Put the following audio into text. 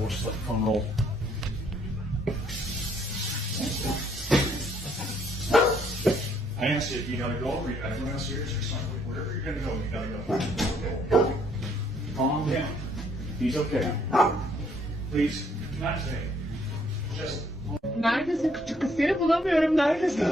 towards the front row. I asked you if you gotta go, or you gotta go downstairs or something. Wherever you're gonna go, you gotta go. Calm down. He's okay. Please, not today. Just... Neredesin küçük kız? Seni bulamıyorum. Neredesin?